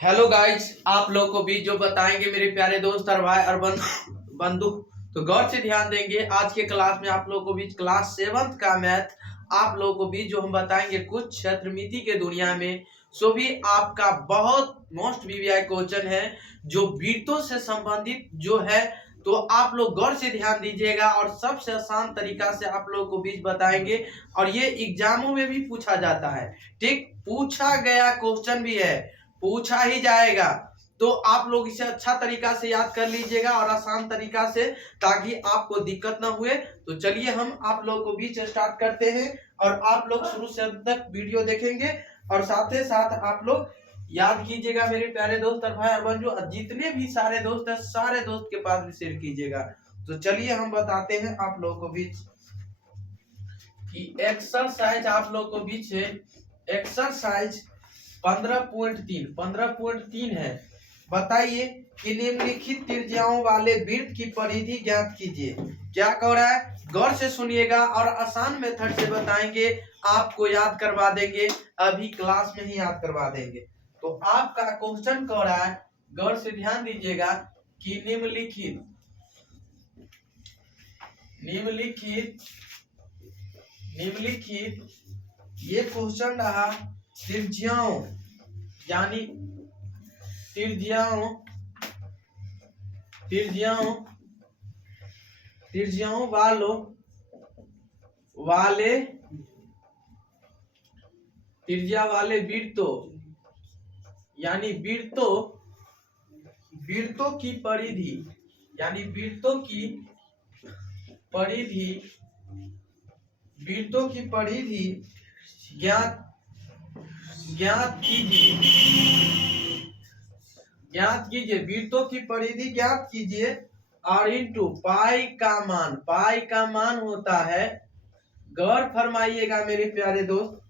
Hello guys, आप लोगों को भी जो बताएंगे मेरे प्यारे दोस्त और भाई और बंधु। तो गौर से ध्यान देंगे। आज के क्लास में आप लोगों को भी क्लास 7th का मैथ आप लोगों को भी जो हम बताएंगे कुछ क्षेत्रमिति के दुनिया में सो भी आपका बहुत मोस्ट वीवीआई क्वेश्चन है जो वृत्तों से संबंधित जो है। तो आप लोग गौर से ध्यान दीजिएगा और सबसे आसान तरीका से आप लोगों को बीच बताएंगे और ये एग्जामों में भी पूछा जाता है। ठीक, पूछा गया क्वेश्चन भी है, पूछा ही जाएगा। तो आप लोग इसे अच्छा तरीका से याद कर लीजिएगा और आसान तरीका से, ताकि आपको दिक्कत ना हुए। तो चलिए हम आप लोगों को बीच स्टार्ट करते हैं और आप लोग शुरू से अंत तक वीडियो देखेंगे और साथ ही साथ आप लोग याद कीजिएगा मेरे प्यारे दोस्त और भाई और बहन, जितने भी सारे दोस्त हैं सारे दोस्त के पास भी शेयर कीजिएगा। तो चलिए हम बताते हैं आप लोगों को बीच की एक्सरसाइज आप लोग को बीच है। एक्सरसाइज 15.3 है। बताइए कि निम्नलिखित त्रिज्याओं वाले वृत्त की परिधि ज्ञात कीजिए। क्या कह रहा है, गौर से सुनिएगा और आसान मेथड से बताएंगे, आपको याद करवा देंगे, अभी क्लास में ही याद करवा देंगे। तो आपका क्वेश्चन कह रहा है, गौर से ध्यान दीजिएगा कि निम्नलिखित ये क्वेश्चन रहा त्रिज्याओं यानी त्रिज्याओं वाले वृत्तों यानी वृत्तों की परिधि यानी वृत्तों की परिधि ज्ञात कीजिए वृत्तों की परिधि ज्ञात कीजिए और इंटू पाई का मान होता है, गौर फरमाइएगा मेरे प्यारे दोस्त,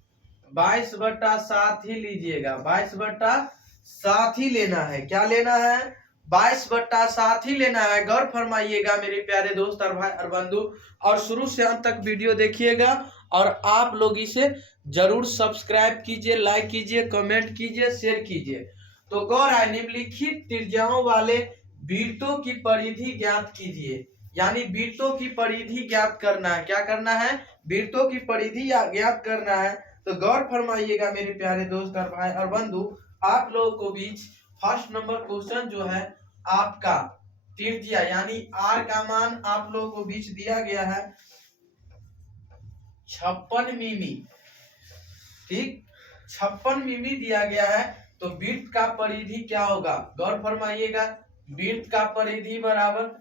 22/7 ही लीजिएगा। 22/7 ही लेना है। क्या लेना है? 22/7 ही लेना है। गौर फरमाइएगा मेरे प्यारे दोस्त और भाई और बंधु, और शुरू से अंत तक वीडियो देखिएगा और आप लोग इसे जरूर सब्सक्राइब कीजिए, लाइक कीजिए, कमेंट कीजिए, शेयर कीजिए। तो गौर है, निम्नलिखित त्रिज्याओं वाले वृत्तों की परिधि ज्ञात कीजिए, यानी वृत्तों की परिधि ज्ञात करना है। क्या करना है? वृत्तों की परिधि ज्ञात करना है। तो गौर फरमाइएगा मेरे प्यारे दोस्त और भाई और बंधु, आप लोगों को बीच फर्स्ट नंबर क्वेश्चन जो है आपका त्रिज्या यानी आर का मान आप लोगों को बीच दिया गया है 56 मिमी। ठीक, 56 मिमी दिया गया है। तो वृत्त का परिधि क्या होगा? गौर फरमाइएगा, वृत्त का परिधि बराबर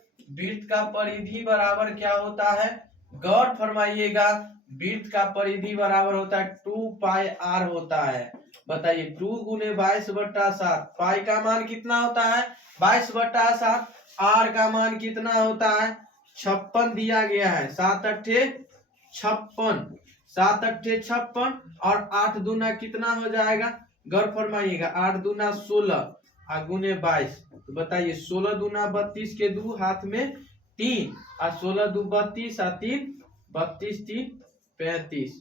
क्या होता है? गौर फरमाइएगा, वृत्त का परिधि बराबर होता है 2 पाई आर होता है। बताइए, 2 गुने 22/7, पाई का मान कितना होता है? 22/7। आर का मान कितना होता है? 56 दिया गया है। 7 अट्ठे 56 और 8 दूना कितना हो जाएगा? गौर फरमाइएगा, 8 दूना 16 गुने 22। तो बताइए, 16 दूना 32 के 2 हाथ में 3 और 16 दू 32 और 3 32 3 35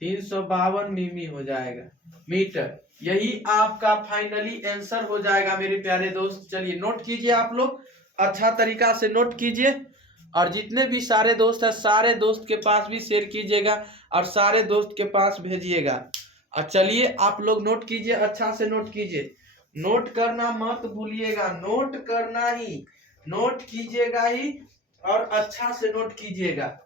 352 मिमी हो जाएगा मीटर। यही आपका फाइनली आंसर हो जाएगा मेरे प्यारे दोस्त। चलिए नोट कीजिए, आप लोग अच्छा तरीका से नोट कीजिए और जितने भी सारे दोस्त हैं सारे दोस्त के पास भी शेयर कीजिएगा और सारे दोस्त के पास भेजिएगा। और चलिए आप लोग नोट कीजिए, अच्छा से नोट कीजिए, नोट करना मत भूलिएगा, नोट कीजिएगा ही और अच्छा से नोट कीजिएगा।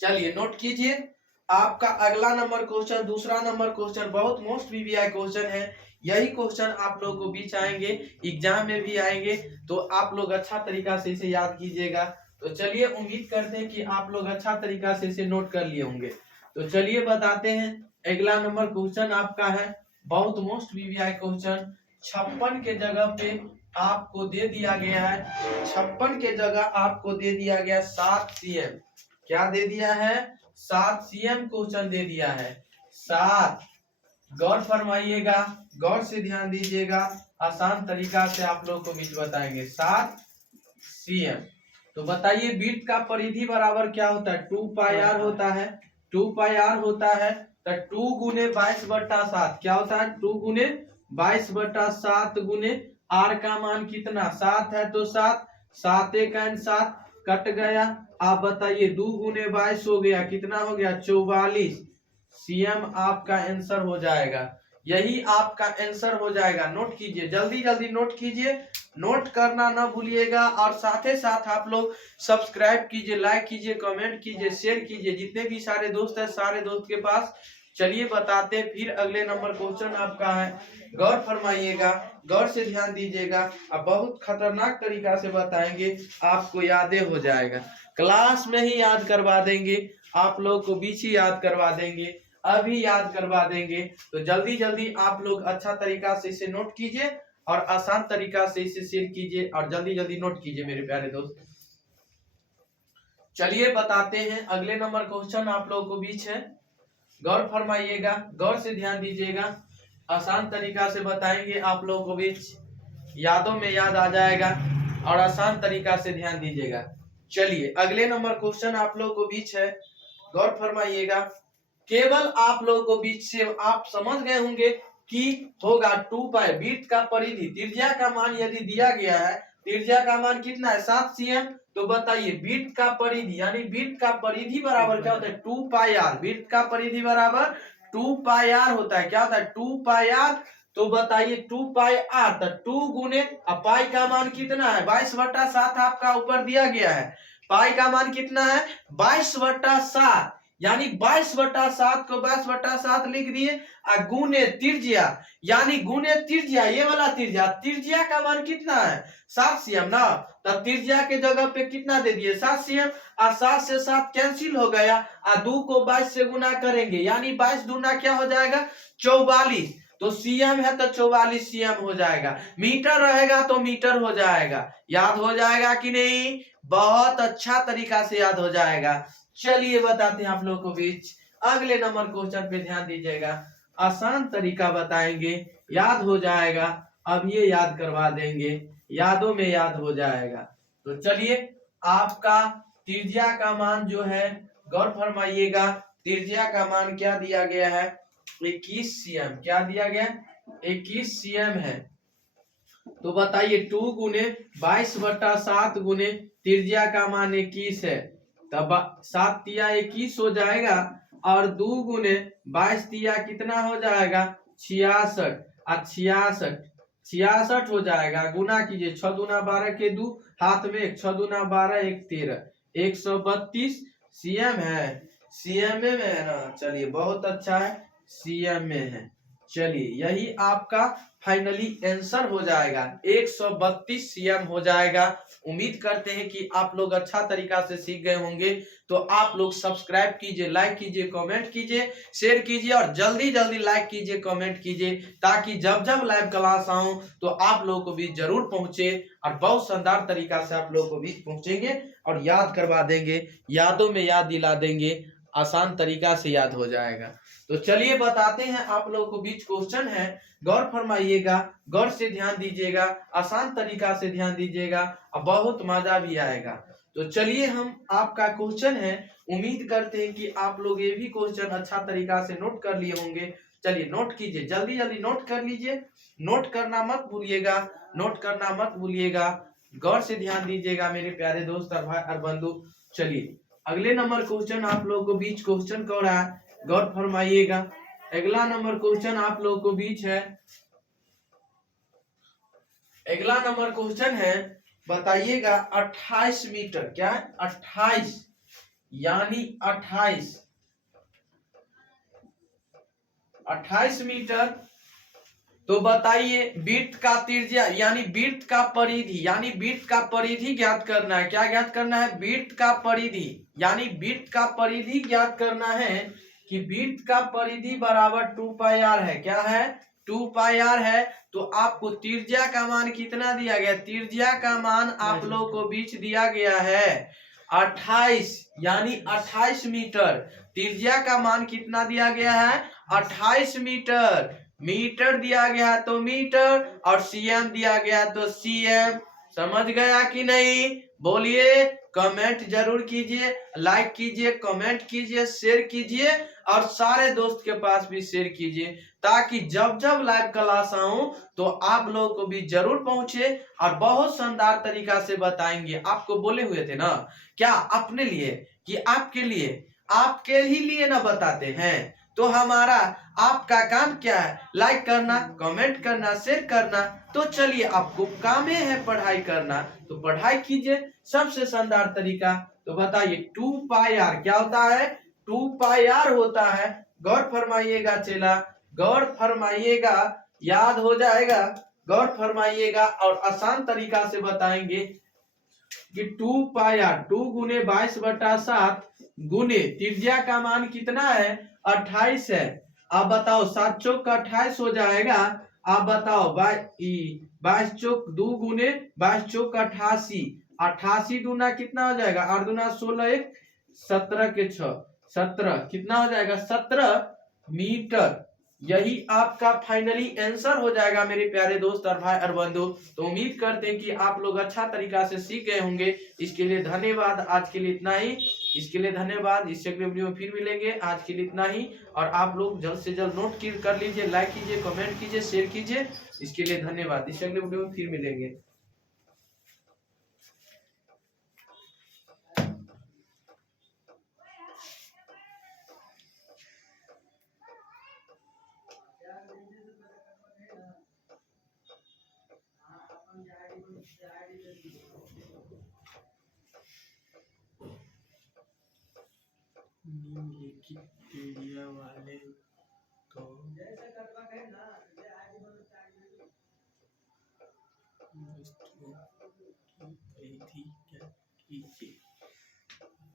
चलिए नोट कीजिए। आपका अगला नंबर क्वेश्चन, दूसरा नंबर क्वेश्चन बहुत मोस्ट वीवीआई क्वेश्चन है। यही क्वेश्चन आप लोगों को बीच आएंगे, एग्जाम में भी आएंगे, तो आप लोग अच्छा तरीका से इसे याद कीजिएगा। तो चलिए, उम्मीद करते हैं कि आप लोग अच्छा तरीका से इसे नोट कर लिए होंगे। तो चलिए बताते हैं, अगला नंबर क्वेश्चन आपका है बहुत मोस्ट वीवीआई क्वेश्चन। 56 के जगह पे आपको दे दिया गया है 56 के जगह आपको दे दिया गया 7 cm। क्या दे दिया है? 7 cm क्वेश्चन दे दिया है। 7, गौर फरमाइएगा, गौर से ध्यान दीजिएगा, आसान तरीका से आप लोग को बीच बताएंगे 7 cm। तो बताइए, वृत्त का परिधि बराबर क्या होता है? 2 पाई आर होता है। 2 पाई आर होता है तो 2 गुने 22/7 क्या होता है? 2 गुने 22/7 गुने r का मान कितना 7 है तो 7, 7 एक 7 कट गया। आप बताइए 2 गुने 22 हो गया, कितना हो गया 44। सीएम आपका आंसर हो जाएगा, यही आपका आंसर हो जाएगा। नोट कीजिए, जल्दी जल्दी नोट कीजिए, नोट करना ना भूलिएगा। और साथ ही साथ आप लोग सब्सक्राइब कीजिए, लाइक कीजिए, कमेंट कीजिए, शेयर कीजिए, जितने भी सारे दोस्त हैं सारे दोस्त के पास। चलिए बताते फिर अगले नंबर क्वेश्चन आपका है, गौर फरमाइएगा, गौर से ध्यान दीजिएगा। अब बहुत खतरनाक तरीका से बताएंगे, आपको यादें हो जाएगा, क्लास में ही याद करवा देंगे, आप लोग को बीच ही याद करवा देंगे, अभी याद करवा देंगे। तो जल्दी जल्दी आप लोग अच्छा तरीका से इसे नोट कीजिए और आसान तरीका से इसे शेयर कीजिए और जल्दी जल्दी नोट कीजिए मेरे प्यारे दोस्त। चलिए बताते हैं अगले नंबर क्वेश्चन आप लोगों को बीच है, गौर फरमाइएगा, गौर से ध्यान दीजिएगा, आसान तरीका से बताएंगे आप लोगों को बीच, यादों में याद आ जाएगा और आसान तरीका से ध्यान दीजिएगा। चलिए अगले नंबर क्वेश्चन आप लोगों को बीच है, गौर फरमाइएगा। केवल आप लोगों को बीच से आप समझ गए होंगे कि होगा 2 पाई, वृत्त का परिधि, त्रिज्या का मान यदि दिया गया है, त्रिज्या का मान कितना है 7 cm, तो बताइए वृत्त का परिधि यानी वृत्त का परिधि बराबर क्या होता है 2 पाई आर, वृत्त का परिधि बराबर 2 पाई आर होता है। क्या होता है 2 पाई आर, तो बताइए 2 पाई आर, तो 2 गुने पाई का मान कितना है 22/7 आपका ऊपर दिया गया है, पाई का मान कितना है 22/7, यानी 22/7 को 22/7 लिख दिए, गुने त्रिज्या, यानी गुने त्रिज्या, ये वाला त्रिज्या, त्रिज्या का मान कितना है 7 cm ना, तब त्रिज्या के जगह पे कितना दे दिए 7 cm, और 7 से 7 कैंसिल हो गया, और 2 को 22 से गुना करेंगे, यानी 22 दूना क्या हो जाएगा 44, तो सीएम है तो 44 सीएम हो जाएगा, मीटर रहेगा तो मीटर हो जाएगा। याद हो जाएगा कि नहीं, बहुत अच्छा तरीका से याद हो जाएगा। चलिए बताते हैं आप लोगों को बीच, अगले नंबर क्वेश्चन पे ध्यान दीजिएगा, आसान तरीका बताएंगे, याद हो जाएगा, अब ये याद करवा देंगे, यादों में याद हो जाएगा। तो चलिए आपका त्रिज्या का मान जो है, गौर फरमाइएगा, त्रिज्या का मान क्या दिया गया है 21 cm, क्या दिया गया 21 cm है। तो बताइए 2 गुने 22/7 गुने त्रिज्या का मान 21 है, तब 7 तिया 21 हो जाएगा, और 2 गुने 22 तिया कितना हो जाएगा 66, और 66 हो जाएगा, गुना कीजिए 6 दूना 12 के 2, हाथ में 1, 6 दूना 12 1 13, 132 सीएम है, सीएम में है ना। चलिए बहुत अच्छा है, सीएम में है। चलिए यही आपका फाइनली आंसर हो जाएगा, 132 सीएम हो जाएगा। उम्मीद करते हैं कि आप लोग अच्छा तरीका से सीख गए होंगे। तो आप लोग सब्सक्राइब कीजिए, लाइक कीजिए, कमेंट कीजिए, शेयर कीजिए और जल्दी जल्दी लाइक कीजिए, कमेंट कीजिए, ताकि जब जब लाइव क्लास आऊं तो आप लोगों को भी जरूर पहुंचे और बहुत शानदार तरीका से आप लोगों को भी पहुंचेंगे और याद करवा देंगे, यादों में याद दिला देंगे, आसान तरीका से याद हो जाएगा। तो चलिए बताते हैं आप लोगों को बीच क्वेश्चन है, गौर फरमाइएगा, गौर से ध्यान दीजिएगा, आसान तरीका से ध्यान दीजिएगा और बहुत मजा भी आएगा। तो चलिए हम आपका क्वेश्चन है, उम्मीद करते हैं कि आप लोग ये भी क्वेश्चन अच्छा तरीका से नोट कर लिए होंगे। चलिए नोट कीजिए, जल्दी जल्दी नोट कर लीजिए, नोट करना मत भूलिएगा, नोट करना मत भूलिएगा, गौर से ध्यान दीजिएगा मेरे प्यारे दोस्त और भाई और बंधु। चलिए अगले नंबर क्वेश्चन आप लोगों को बीच क्वेश्चन कौन रहा है, गौर फरमाइएगा। अगला नंबर क्वेश्चन आप लोगों को बीच है, अगला नंबर क्वेश्चन है, बताइएगा 28 मीटर, क्या है 28, यानी 28 मीटर। तो बताइए वृत्त का त्रिज्या यानी वृत्त का परिधि, यानी वृत्त का परिधि ज्ञात करना है। क्या ज्ञात करना है, वृत्त का परिधि, यानी वृत्त का परिधि ज्ञात करना है कि वृत्त का परिधि बराबर 2 पाई आर है। क्या है 2 पाई आर है। तो आपको त्रिज्या का मान कितना दिया गया, त्रिज्या का मान आप लोगों को बीच दिया गया है 28, यानी 28 मीटर। त्रिज्या का मान कितना दिया गया है 28 मीटर, मीटर दिया गया तो मीटर और सीएम दिया गया तो सीएम। समझ गया कि नहीं, बोलिए, कमेंट जरूर कीजिए, लाइक कीजिए, कमेंट कीजिए, शेयर कीजिए और सारे दोस्त के पास भी शेयर कीजिए, ताकि जब जब लाइव क्लास आऊं तो आप लोगों को भी जरूर पहुंचे और बहुत शानदार तरीका से बताएंगे। आपको बोले हुए थे ना, क्या अपने लिए कि आपके लिए, आपके ही लिए ना बताते हैं, तो हमारा आपका काम क्या है? लाइक करना, कमेंट करना, शेयर करना। तो चलिए, आपको काम ही है पढ़ाई करना, तो पढ़ाई कीजिए। सबसे शानदार तरीका तो बताइए, 2 पाई आर क्या होता है? 2 पाई आर होता है। गौर फरमाइएगा चेला, गौर फरमाइएगा, याद हो जाएगा। गौर फरमाइएगा और आसान तरीका से बताएंगे कि 2 पाई आर, 2 × 22/7 गुने त्रिज्या का मान कितना है? 28 है। आप बताओ, 7 × 28 हो जाएगा। आप बताओ, 22 2 × 22 = 88। 88 दूना कितना हो जाएगा? 8 दूना 16, 1 17 के 6 17, कितना हो जाएगा? 17 मीटर। यही आपका फाइनली आंसर हो जाएगा मेरे प्यारे दोस्त और भाई और बंधु। तो उम्मीद करते हैं कि आप लोग अच्छा तरीका से सीख गए होंगे। इसके लिए धन्यवाद। आज के लिए इतना ही। इसके लिए धन्यवाद। इससे अगले वीडियो में फिर मिलेंगे। आज के लिए इतना ही। और आप लोग जल्द से जल्द नोट कर लीजिए, लाइक कीजिए, कमेंट कीजिए, शेयर कीजिए। इसके लिए धन्यवाद। इससे अगले वीडियो में फिर मिलेंगे। विकिपीडिया वाले तो थी क्या कीजिए।